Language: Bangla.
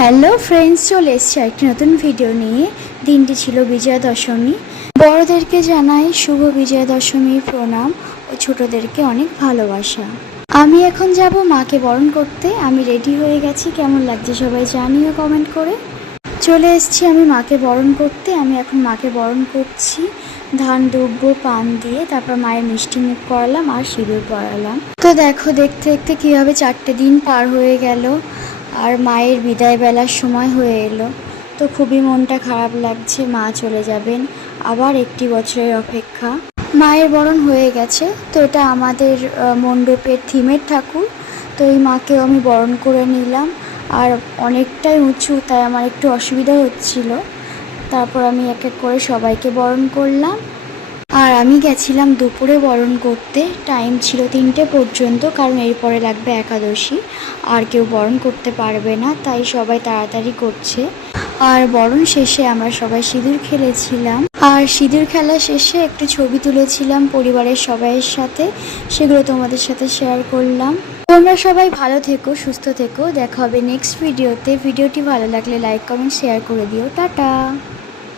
হ্যালো ফ্রেন্ডস, চলে এসেছি একটি নতুন ভিডিও নিয়ে। দিনটি ছিল বিজয়া দশমী। বড়দেরকে জানাই শুভ বিজয়া দশমীর প্রণাম ও ছোটদেরকে অনেক ভালোবাসা। আমি এখন যাব মাকে বরণ করতে। আমি রেডি হয়ে গেছি, কেমন লাগছে সবাই জানিও কমেন্ট করে। চলে এসেছি আমি মাকে বরণ করতে। আমি এখন মাকে বরণ করছি ধান দুব্য পান দিয়ে। তারপর মায়ের মিষ্টি মুখ করালাম আর সিঁদুর পরালাম। তো দেখো দেখতে দেখতে কীভাবে 4টে দিন পার হয়ে গেল আর মায়ের বিদায় বেলার সময় হয়ে এলো। তো খুবই মনটা খারাপ লাগছে, মা চলে যাবেন, আবার একটি বছরের অপেক্ষা। মায়ের বরণ হয়ে গেছে। তো এটা আমাদের মণ্ডপের থিমের ঠাকুর। তো এই মাকেও আমি বরণ করে নিলাম। আর অনেকটাই উঁচু, তাই আমার একটু অসুবিধা হচ্ছিল। তারপর আমি এক এক করে সবাইকে বরণ করলাম। আর আমি গেছিলাম দুপুরে বরণ করতে। টাইম ছিল 3টে পর্যন্ত, কারণ এরপরে লাগবে একাদশী, আর কেউ বরণ করতে পারবে না, তাই সবাই তাড়াতাড়ি করছে। আর বরণ শেষে আমরা সবাই সিঁদুর খেলেছিলাম। আর সিঁদুর খেলা শেষে একটু ছবি তুলেছিলাম পরিবারের সবাইয়ের সাথে, সেগুলো তোমাদের সাথে শেয়ার করলাম। তোমরা সবাই ভালো থেকো, সুস্থ থেকো। দেখা হবে নেক্সট ভিডিওতে। ভিডিওটি ভালো লাগলে লাইক কমেন্ট শেয়ার করে দিও। টাটা।